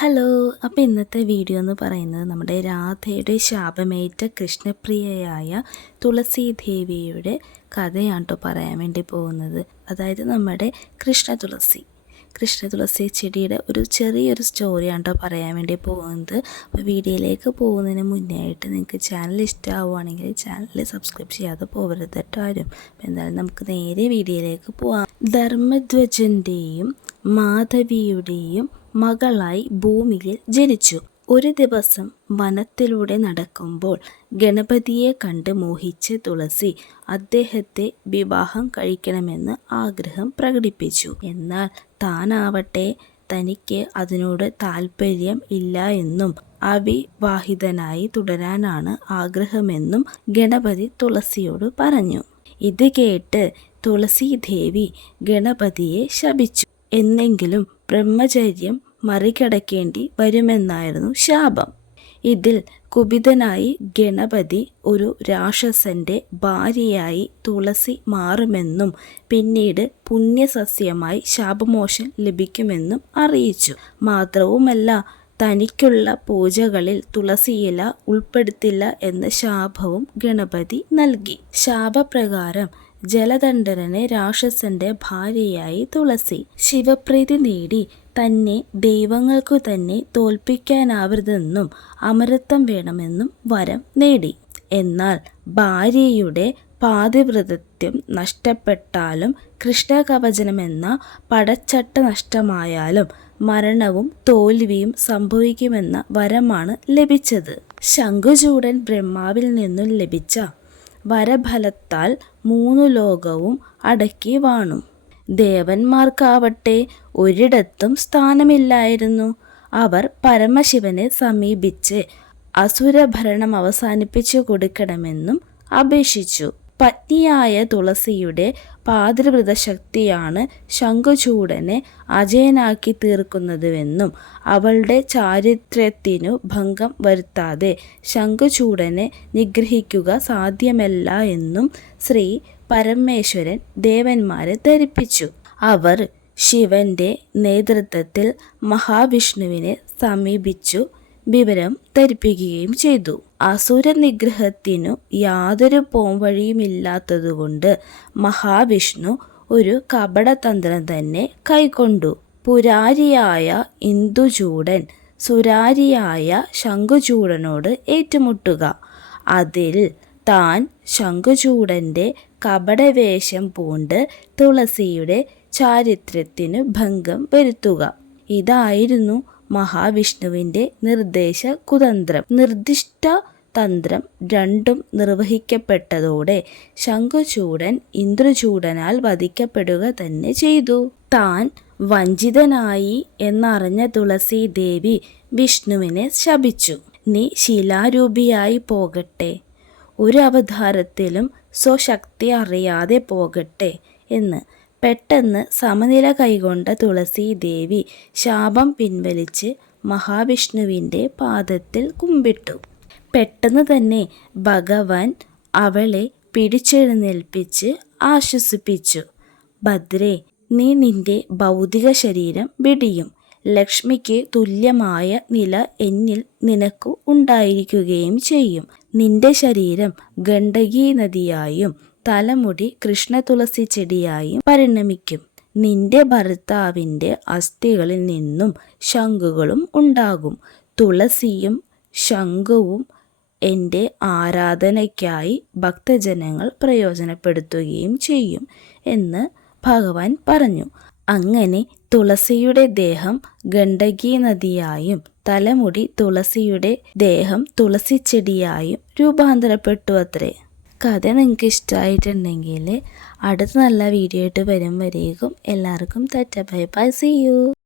Hello അപ്പോൾ ഇന്നത്തെ video എന്ന് പറയുന്നത് നമ്മുടെ രാധയുടെ ശാപമേറ്റ കൃഷ്ണപ്രിയയായ തുളസി ദേവിയുടെ കഥയാണ് കേട്ടോ പറയാൻ വേണ്ടി പോകുന്നത്. അതായത് നമ്മുടെ കൃഷ്ണ തുളസി. കൃഷ്ണ തുളസി ചെടിയുടെ ഒരു ചെറിയൊരു സ്റ്റോറിയാണ് കേട്ടോ പറയാൻ വേണ്ടി പോകുന്നത്. അപ്പോൾ വീഡിയോയിലേക്ക് പോകുന്നതിന് മുന്നേ ആയിട്ട് നിങ്ങൾക്ക് ചാനൽ ഇഷ്ടമാവുകയാണെങ്കിൽ ചാനൽ സബ്സ്ക്രൈബ് ചെയ്യാതെ പോകരുത് കേട്ടോ ആരും. അപ്പോൾ എന്തായാലും നമുക്ക് നേരെ വീഡിയോയിലേക്ക് പോവാം. ധർമ്മധ്വജന്റെയും മാധവിയുടെയും മകളായി ഭൂമിയിൽ ജനിച്ചു. ഒരു ദിവസം വനത്തിലൂടെ നടക്കുമ്പോൾ ഗണപതിയെ കണ്ട് മോഹിച്ച് തുളസി അദ്ദേഹത്തെ വിവാഹം കഴിക്കണമെന്ന് ആഗ്രഹം പ്രകടിപ്പിച്ചു. എന്നാൽ താനാവട്ടെ തനിക്ക് അതിനോട് താല്പര്യം ഇല്ല എന്നും അവിവാഹിതനായി തുടരാനാണ് ആഗ്രഹമെന്നും ഗണപതി തുളസിയോട് പറഞ്ഞു. ഇത് കേട്ട് തുളസി ദേവി ഗണപതിയെ ശപിച്ചു. എന്നെങ്കിലും ബ്രഹ്മചര്യം മറികടക്കേണ്ടി വരുമെന്നായിരുന്നു ശാപം. ഇതിൽ കുപിതനായി ഗണപതി ഒരു രാക്ഷസന്റെ ഭാര്യയായി തുളസി മാറുമെന്നും പിന്നീട് പുണ്യസസ്യമായി ശാപമോശം ലഭിക്കുമെന്നും അറിയിച്ചു. മാത്രവുമല്ല തനിക്കുള്ള പൂജകളിൽ തുളസിയില ഉൾപ്പെടുത്തില്ല എന്ന ശാപവും ഗണപതി നൽകി. ശാപപ്രകാരം ജലദണ്ഡരനെ രാക്ഷസന്റെ ഭാര്യയായി തുളസി. ശിവപ്രീതി നേടി തന്നെ ദൈവങ്ങൾക്കു തന്നെ തോൽപ്പിക്കാനാവരുതെന്നും അമരത്വം വേണമെന്നും വരം നേടി. എന്നാൽ ഭാര്യയുടെ പാതിവ്രതത്വം നഷ്ടപ്പെട്ടാലും കൃഷ്ണകവചനമെന്ന പടച്ചട്ട നഷ്ടമായാലും മരണവും തോൽവിയും സംഭവിക്കുമെന്ന വരമാണ് ലഭിച്ചത്. ശംഖുചൂടൻ ബ്രഹ്മാവിൽ നിന്നും ലഭിച്ച വരഫലത്താൽ മൂന്നു ലോകവും അടക്കി വാണു. ദേവന്മാർക്കാവട്ടെ ഒരിടത്തും സ്ഥാനമില്ലായിരുന്നു. അവർ പരമശിവനെ സമീപിച്ച് അസുരഭരണം അവസാനിപ്പിച്ചു കൊടുക്കണമെന്നും അപേക്ഷിച്ചു. പത്നിയായ തുളസിയുടെ പാതിരവൃത ശക്തിയാണ് ശംഖുചൂടനെ അജയനാക്കി തീർക്കുന്നതുവെന്നും അവളുടെ ചാരിത്രത്തിനു ഭംഗം വരുത്താതെ ശംഖുചൂടനെ നിഗ്രഹിക്കുക സാധ്യമല്ല എന്നും ശ്രീ പരമേശ്വരൻ ദേവന്മാരെ ധരിപ്പിച്ചു. അവർ ശിവന്റെ നേതൃത്വത്തിൽ മഹാവിഷ്ണുവിനെ സമീപിച്ചു വിവരം ധരിപ്പിക്കുകയും ചെയ്തു. അസുര നിഗ്രഹത്തിനു യാതൊരു പോംവഴിയുമില്ലാത്തതുകൊണ്ട് മഹാവിഷ്ണു ഒരു കപടതന്ത്രം തന്നെ കൈക്കൊണ്ടു. പുരാരിയായ ഇന്ദുചൂടൻ സുരാരിയായ ശംഖുചൂടനോട് ഏറ്റുമുട്ടുക. അതിൽ താൻ ശംഖുചൂടന്റെ കപടവേഷം പൂണ്ട് തുളസിയുടെ ചാരിത്രത്തിനു ഭംഗം വരുത്തുക. ഇതായിരുന്നു മഹാവിഷ്ണുവിന്റെ നിർദ്ദേശ കുതന്ത്രം. നിർദ്ദിഷ്ട തന്ത്രം രണ്ടും നിർവഹിക്കപ്പെട്ടതോടെ ശംഖുചൂടൻ ഇന്ദ്രചൂടനാൽ വധിക്കപ്പെടുക തന്നെ ചെയ്തു. താൻ വഞ്ചിതനായി എന്നറിഞ്ഞ തുളസി ദേവി വിഷ്ണുവിനെ ശപിച്ചു. നീ ശിലാരൂപിയായി പോകട്ടെ. ഒരു അവതാരത്തിലും സ്വശക്തി അറിയാതെ പോകട്ടെ എന്ന് പെട്ടെന്ന് സമനില കൈകൊണ്ട തുളസി ദേവി ശാപം പിൻവലിച്ച് മഹാവിഷ്ണുവിന്റെ പാദത്തിൽ കുമ്പിട്ടു. പെട്ടെന്ന് തന്നെ ഭഗവാൻ അവളെ പിടിച്ചെഴുന്നേൽപ്പിച്ച് ആശ്വസിപ്പിച്ചു. ഭദ്രേ നീ നിന്റെ ഭൗതിക ശരീരം വെടിയും. ലക്ഷ്മിക്ക് തുല്യമായ നില എന്നിൽ നിനക്കു ഉണ്ടായിരിക്കുകയും ചെയ്യും. നിന്റെ ശരീരം ഗണ്ഡകി നദിയായും തലമുടി കൃഷ്ണതുളസി ചെടിയായും പരിണമിക്കും. നിന്റെ ഭർത്താവിന്റെ അസ്ഥികളിൽ നിന്നും ശംഖുകളും ഉണ്ടാകും. തുളസിയും ശംഖുവും എന്റെ ആരാധനയ്ക്കായി ഭക്തജനങ്ങൾ പ്രയോജനപ്പെടുത്തുകയും ചെയ്യും എന്ന് ഭഗവാൻ പറഞ്ഞു. അങ്ങനെ തുളസിയുടെ ദേഹം ഗണ്ഡകി നദിയായും തലമുടി തുളസിയുടെ ദേഹം തുളസിച്ചെടിയായും രൂപാന്തരപ്പെട്ടു അത്രേ. കഥ നിങ്ങൾക്ക് ഇഷ്ടമായിട്ടുണ്ടെങ്കിൽ അടുത്ത നല്ല വീഡിയോ ആയിട്ട് വരും. വരേക്കും എല്ലാവർക്കും തെറ്റ. Bye bye. See you